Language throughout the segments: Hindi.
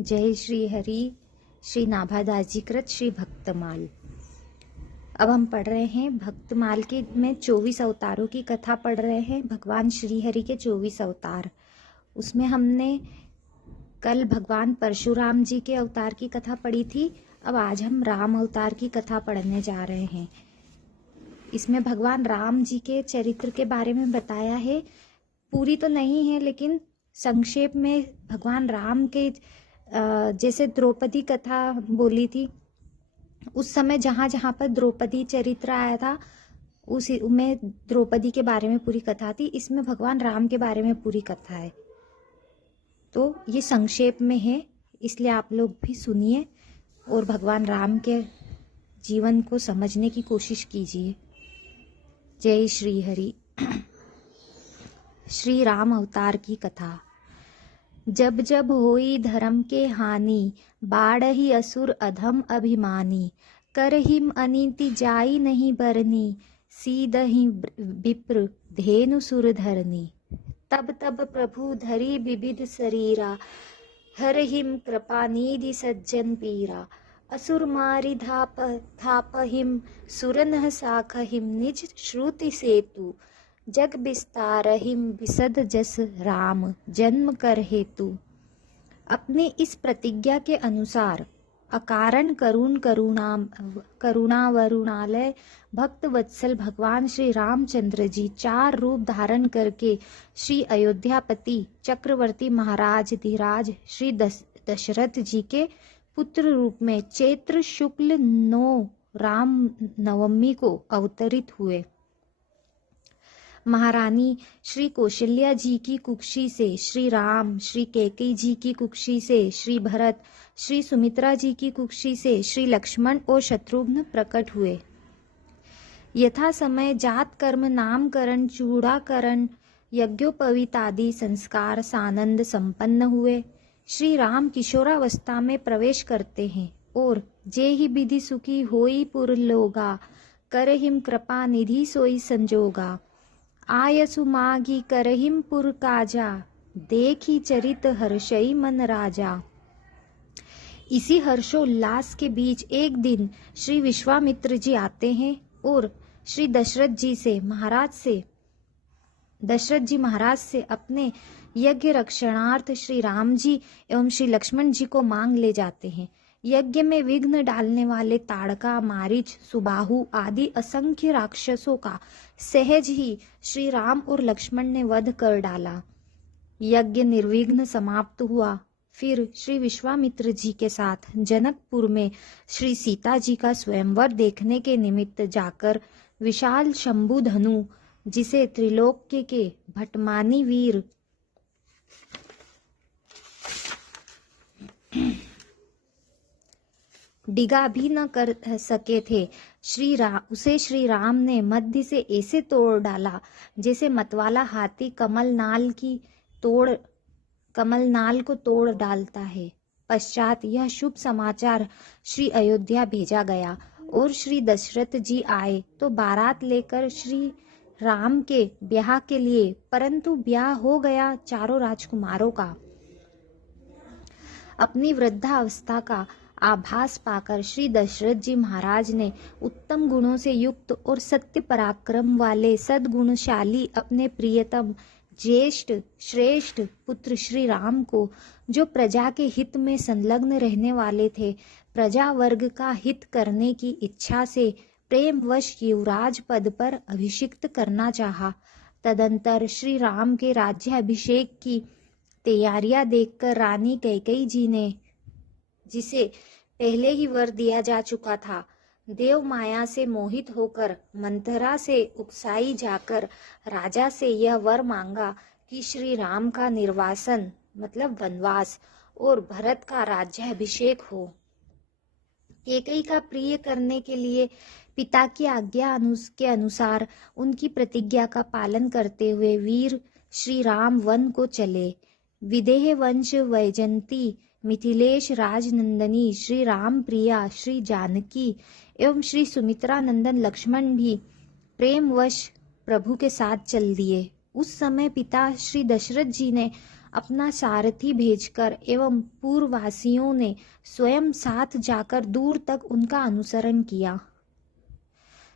जय श्री हरि। श्री नाभादास जी कृत श्री भक्तमाल। अब हम पढ़ रहे हैं भक्तमाल के में 24 अवतारों की कथा पढ़ रहे हैं। भगवान श्री हरि के 24 अवतार। उसमें हमने कल भगवान परशुराम जी के अवतार की कथा पढ़ी थी। अब आज हम राम अवतार की कथा पढ़ने जा रहे हैं। इसमें भगवान राम जी के चरित्र के बारे में बताया है। पूरी तो नहीं है, लेकिन संक्षेप में भगवान राम के जैसे द्रौपदी कथा बोली थी, उस समय जहाँ जहाँ पर द्रौपदी चरित्र आया था उस में द्रौपदी के बारे में पूरी कथा थी। इसमें भगवान राम के बारे में पूरी कथा है। तो ये संक्षेप में है, इसलिए आप लोग भी सुनिए और भगवान राम के जीवन को समझने की कोशिश कीजिए। जय श्री हरि। श्री राम अवतार की कथा। जब जब होई धर्म के हानि, बाढ़ही असुर अधम अभिमानी। करहिम अनीति जाई नहीं बरनी, सीदहि विप्र धेनु सुर धरनी। तब तब प्रभु धरी विविध शरीरा, हरहिम कृपा निधि सज्जन पीरा। असुर मारि धाप थापहिम, सुरन साखहिम निज श्रुति सेतु। जग विस्तारहिम विसद जस राम, जन्म कर हेतु। अपने इस प्रतिज्ञा के अनुसार अकारण करुणा वरुणालय भक्त वत्सल भगवान श्री रामचंद्र जी 4 रूप धारण करके श्री अयोध्यापति चक्रवर्ती महाराज धीराज श्री दशरथ जी के पुत्र रूप में चैत्र शुक्ल 9 राम नवमी को अवतरित हुए। महारानी श्री कौशल्या जी की कुक्षी से श्री राम, श्री कैकेयी जी की कुक्षी से श्री भरत, श्री सुमित्रा जी की कुक्षी से श्री लक्ष्मण और शत्रुघ्न प्रकट हुए। यथा समय जात कर्म नामकरण चूड़ाकरण यज्ञोपवीत आदि संस्कार सानंद संपन्न हुए। श्री राम किशोरावस्था में प्रवेश करते हैं और जे ही विधि सुखी होई पुर लोगा, करहिम कृपा निधि सोई संजोगा। आयसु मागी करहिम पुर काजा, देखी चरित हर्षई मन राजा। इसी हर्षोल्लास के बीच एक दिन श्री विश्वामित्र जी आते हैं और श्री दशरथ जी महाराज से अपने यज्ञ रक्षणार्थ श्री राम जी एवं श्री लक्ष्मण जी को मांग ले जाते हैं। यज्ञ में विघ्न डालने वाले ताड़का, मारीच, सुबाहु आदि असंख्य राक्षसों का सहज ही श्री राम और लक्ष्मण ने वध कर डाला। यज्ञ निर्विघ्न समाप्त हुआ। फिर श्री विश्वामित्र जी के साथ जनकपुर में श्री सीता जी का स्वयंवर देखने के निमित्त जाकर विशाल शंभु धनु, जिसे त्रिलोक्य के भटमानी वीर डिगा भी न कर सके थे, उसे श्री राम ने मध्य से ऐसे तोड़ डाला जैसे मतवाला हाथी कमल नाल को तोड़ डालता है। पश्चात यह शुभ समाचार श्री अयोध्या भेजा गया और श्री दशरथ जी आए तो बारात लेकर श्री राम के ब्याह के लिए, परंतु ब्याह हो गया चारों राजकुमारों का। अपनी वृद्धावस्था का आभास पाकर श्री दशरथ जी महाराज ने उत्तम गुणों से युक्त और सत्य पराक्रम वाले सद्गुणशाली अपने प्रियतम ज्येष्ठ श्रेष्ठ पुत्र श्री राम को, जो प्रजा के हित में संलग्न रहने वाले थे, प्रजा वर्ग का हित करने की इच्छा से प्रेमवश युवराज पद पर अभिषिक्त करना चाहा। तदंतर श्री राम के राज्याभिषेक की तैयारियां देखकर रानी कैकेयी जी ने, जिसे पहले ही वर दिया जा चुका था, देव माया से मोहित होकर मंथरा से उकसाई जाकर राजा से यह वर मांगा कि श्री राम का निर्वासन मतलब वनवास और भरत का राज्याभिषेक हो। कैकेयी का प्रिय करने के लिए पिता की आज्ञा के अनुसार उनकी प्रतिज्ञा का पालन करते हुए वीर श्री राम वन को चले। विदेह वंश वैजंती मिथिलेश राजनंदनी श्री राम प्रिया श्री जानकी एवं श्री सुमित्रा नंदन लक्ष्मण भी प्रेमवश प्रभु के साथ चल दिए। उस समय पिता श्री दशरथ जी ने अपना सारथी भेजकर एवं पूर्ववासियों ने स्वयं साथ जाकर दूर तक उनका अनुसरण किया।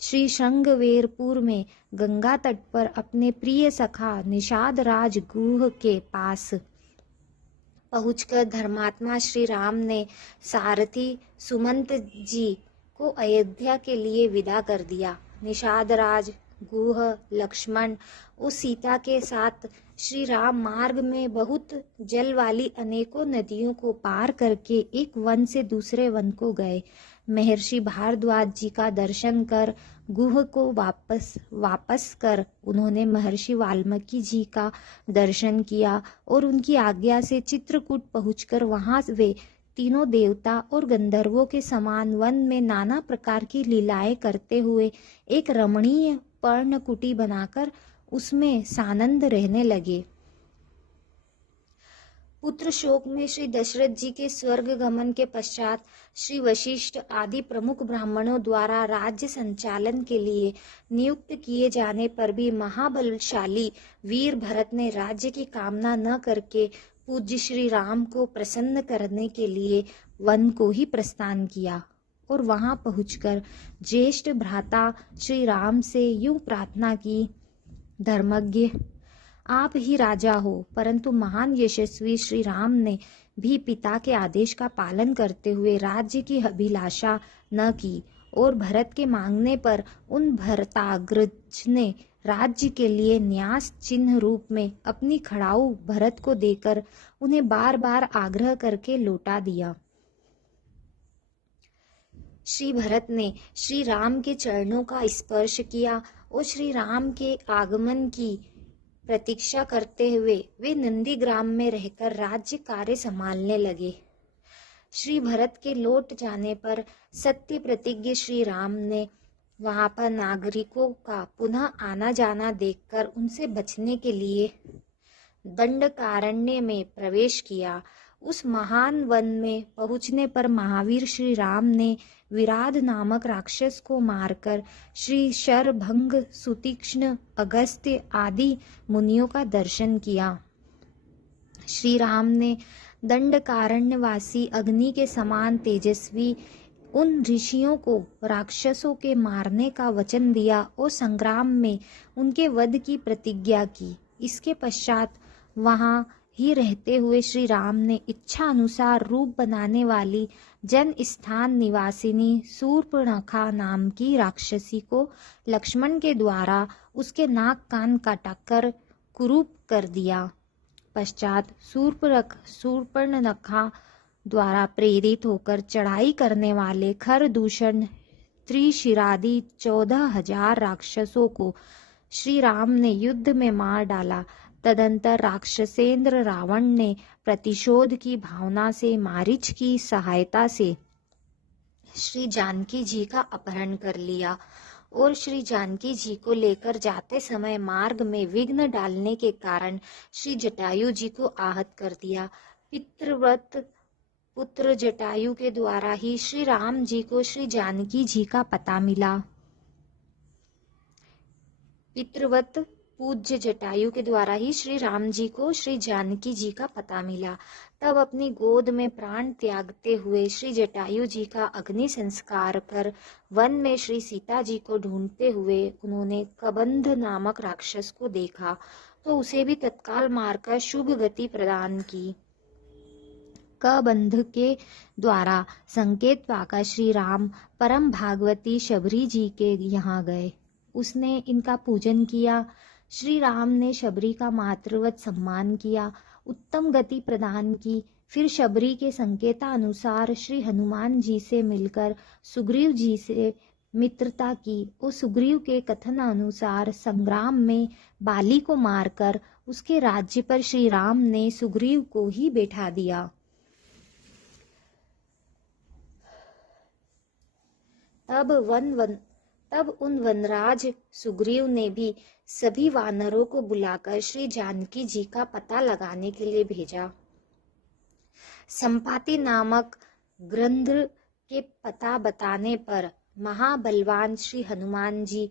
श्री श्रृंगवेरपुर में गंगा तट पर अपने प्रिय सखा निषाद राज गुह के पास पहुंचकर धर्मात्मा श्री राम ने सारथी सुमंत जी को अयोध्या के लिए विदा कर दिया। निषाद राज गुह लक्ष्मण उस सीता के साथ श्री राम मार्ग में बहुत जल वाली अनेकों नदियों को पार करके एक वन से दूसरे वन को गए। महर्षि भारद्वाज जी का दर्शन कर गुह को वापस कर उन्होंने महर्षि वाल्मीकि जी का दर्शन किया और उनकी आज्ञा से चित्रकूट पहुंचकर वहां वे तीनों देवता और गंधर्वों के समान वन में नाना प्रकार की लीलाएं करते हुए एक रमणीय पर्णकुटी बनाकर उसमें सानंद रहने लगे। पुत्र शोक में श्री दशरथ जी के स्वर्ग गमन के पश्चात श्री वशिष्ठ आदि प्रमुख ब्राह्मणों द्वारा राज्य संचालन के लिए नियुक्त किए जाने पर भी महाबलशाली वीर भरत ने राज्य की कामना न करके पूज्य श्री राम को प्रसन्न करने के लिए वन को ही प्रस्थान किया और वहां पहुंचकर ज्येष्ठ भ्राता श्री राम से यूं प्रार्थना की, धर्मज्ञ आप ही राजा हो, परंतु महान यशस्वी श्री राम ने भी पिता के आदेश का पालन करते हुए राज्य की अभिलाषा न की और भरत के मांगने पर उन भरताग्रज ने राज्य के लिए न्यास चिन्ह रूप में अपनी खड़ाऊ भरत को देकर उन्हें बार बार आग्रह करके लौटा दिया। श्री भरत ने श्री राम के चरणों का स्पर्श किया और श्री राम के आगमन की प्रतीक्षा करते हुए वे नंदीग्राम में रहकर राज्य कार्य संभालने लगे। श्री भरत के लौट जाने पर सत्य प्रतिज्ञ श्री राम ने वहां पर नागरिकों का पुनः आना जाना देखकर उनसे बचने के लिए दंडकारण्य में प्रवेश किया। उस महान वन में पहुंचने पर महावीर श्री राम ने विराध नामक राक्षस को मारकर श्री शरभंग सुतीक्ष्ण अगस्त्य आदि मुनियों का दर्शन किया। श्री राम ने दंडकारण्यवासी अग्नि के समान तेजस्वी उन ऋषियों को राक्षसों के मारने का वचन दिया और संग्राम में उनके वध की प्रतिज्ञा की। इसके पश्चात वहां ही रहते हुए श्री राम ने इच्छा अनुसार रूप बनाने वाली जन स्थान निवासिनी शूर्पणखा नाम की राक्षसी को लक्ष्मण के द्वारा उसके नाक कान काटकर कुरूप कर दिया। पश्चात शूर्पणखा द्वारा प्रेरित होकर चढ़ाई करने वाले खरदूषण त्रिशिरादि 14,000 राक्षसों को श्री राम ने युद्ध में मार डाला। तदंतर राक्षसेंद्र रावण ने प्रतिशोध की भावना से मारीच की सहायता से श्री जानकी जी का अपहरण कर लिया और श्री जानकी जी को लेकर जाते समय मार्ग में विघ्न डालने के कारण श्री जटायु जी को आहत कर दिया। पितृव्रत पुत्र जटायु के द्वारा ही श्री राम जी को श्री जानकी जी का पता मिला। पितृव्रत पूज्य जटायु के द्वारा ही श्री राम जी को श्री जानकी जी का पता मिला। तब अपनी गोद में प्राण त्यागते हुए श्री जटायु जी का अग्नि संस्कार कर वन में श्री सीता जी को ढूंढते हुए उन्होंने कबंध नामक राक्षस को देखा तो उसे भी तत्काल मारकर शुभ गति प्रदान की। कबंध के द्वारा संकेत पाकर श्री राम परम भागवती शबरी जी के यहाँ गए। उसने इनका पूजन किया। श्री राम ने शबरी का मातृवत सम्मान किया, उत्तम गति प्रदान की। फिर शबरी के संकेतानुसार श्री हनुमान जी से मिलकर सुग्रीव जी से मित्रता की और सुग्रीव के कथन अनुसार संग्राम में बाली को मारकर उसके राज्य पर श्री राम ने सुग्रीव को ही बैठा दिया। तब उन वनराज सुग्रीव ने भी सभी वानरों को बुलाकर श्री जानकी जी का पता लगाने के लिए भेजा। संपाति नामक ग्रंथ के पता बताने पर महाबलवान श्री हनुमान जी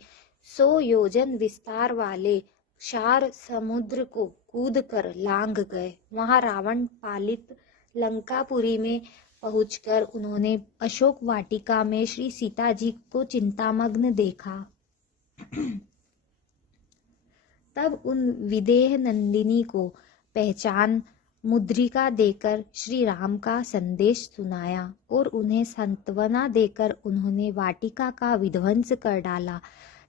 100 योजन विस्तार वाले क्षार समुद्र को कूद कर लांघ गए। वहां रावण पालित लंकापुरी में पहुंचकर उन्होंने अशोक वाटिका में श्री सीता जी को चिंतामग्न देखा। तब उन विदेह नंदिनी को पहचान मुद्रिका देकर श्री राम का संदेश सुनाया और उन्हें सांत्वना देकर उन्होंने वाटिका का विध्वंस कर डाला।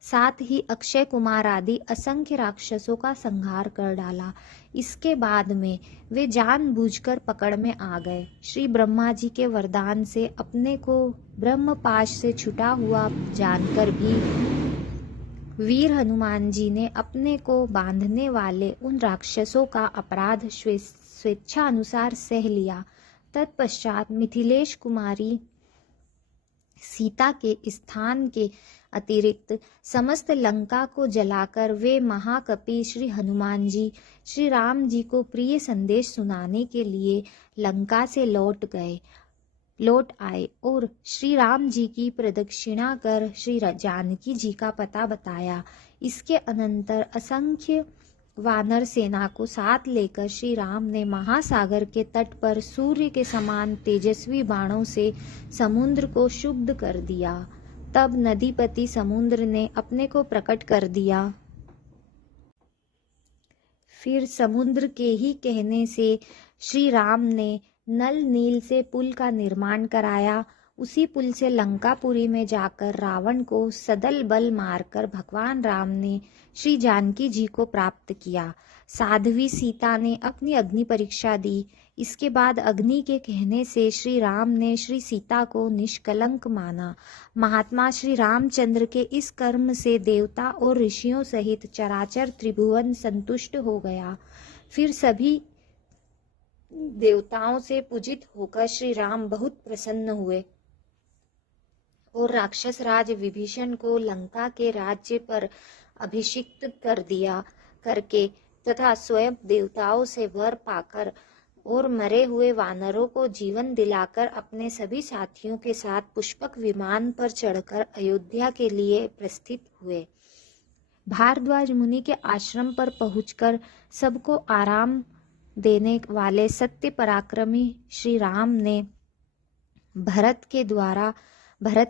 साथ ही अक्षय कुमार आदि असंख्य राक्षसों का संहार कर डाला। इसके बाद में वे जानबूझकर पकड़ में आ गए। श्री ब्रह्मा जी के वरदान से अपने को ब्रह्मपाश से छुटा हुआ जानकर भी वीर हनुमान जी ने अपने को बांधने वाले उन राक्षसों का अपराध स्वेच्छा अनुसार सह लिया। तत्पश्चात मिथिलेश कुमारी सीता के स्थान के अतिरिक्त समस्त लंका को जलाकर वे महाकपि श्री हनुमान जी श्री राम जी को प्रिय संदेश सुनाने के लिए लंका से लौट आए और श्री राम जी की प्रदक्षिणा कर श्री जानकी जी का पता बताया। इसके अनंतर असंख्य वानर सेना को साथ लेकर श्री राम ने महासागर के तट पर सूर्य के समान तेजस्वी बाणों से समुद्र को शुद्ध कर दिया। तब नदीपति समुद्र ने अपने को प्रकट कर दिया। फिर समुद्र के ही कहने से श्री राम ने नल नील से पुल का निर्माण कराया। उसी पुल से लंकापुरी में जाकर रावण को सदल बल मारकर भगवान राम ने श्री जानकी जी को प्राप्त किया। साध्वी सीता ने अपनी अग्नि परीक्षा दी। इसके बाद अग्नि के कहने से श्री राम ने श्री सीता को निष्कलंक माना। महात्मा श्री रामचंद्र के इस कर्म से देवता और ऋषियों सहित चराचर त्रिभुवन संतुष्ट हो गया। फिर सभी देवताओं से पूजित होकर श्री राम बहुत प्रसन्न हुए और राक्षस राज विभीषण को लंका के राज्य पर अभिषिक्त कर दिया करके तथा स्वयं देवताओं से वर पाकर और मरे हुए वानरों को जीवन दिलाकर अपने सभी साथियों के साथ पुष्पक विमान पर चढ़कर अयोध्या के लिए प्रस्थित हुए। भारद्वाज मुनि के आश्रम पर पहुंचकर सबको आराम देने वाले सत्य पराक्रमी श्री राम ने भरत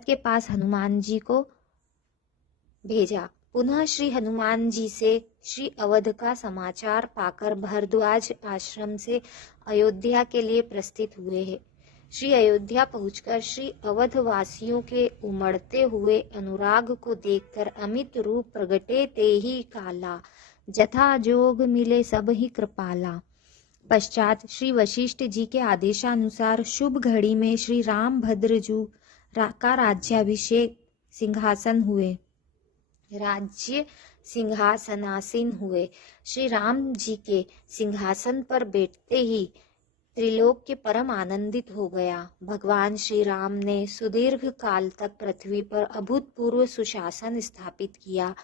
के पास हनुमान जी को भेजा। पुनः श्री हनुमान जी से श्री अवध का समाचार पाकर भारद्वाज आश्रम से अयोध्या के लिए प्रस्थित हुए हैं। श्री अयोध्या पहुंचकर श्री अवध वासियों के उमड़ते हुए अनुराग को देखकर अमित रूप प्रगटे ते ही काला, जथा जोग मिले सब ही कृपाला। पश्चात श्री वशिष्ठ जी के आदेशानुसार शुभ घड़ी में श्री राम भद्रजू का राज्याभिषेक राज्य सिंहासनासीन हुए। श्री राम जी के सिंहासन पर बैठते ही त्रिलोक के परम आनंदित हो गया। भगवान श्री राम ने सुदीर्घ काल तक पृथ्वी पर अभूतपूर्व सुशासन स्थापित किया।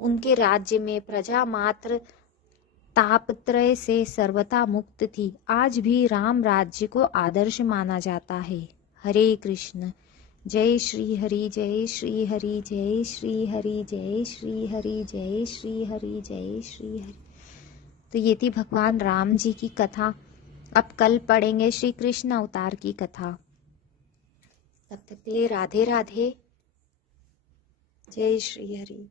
उनके राज्य में प्रजा मात्र तापत्रय से सर्वथा मुक्त थी। आज भी राम राज्य को आदर्श माना जाता है। हरे कृष्ण। जय श्री हरि, जय श्री हरि, जय श्री हरि, जय श्री हरि, जय श्री हरि, जय श्री हरि। तो ये थी भगवान राम जी की कथा। अब कल पढ़ेंगे श्री कृष्ण अवतार की कथा। तब तक के लिए राधे राधे। जय श्री हरि।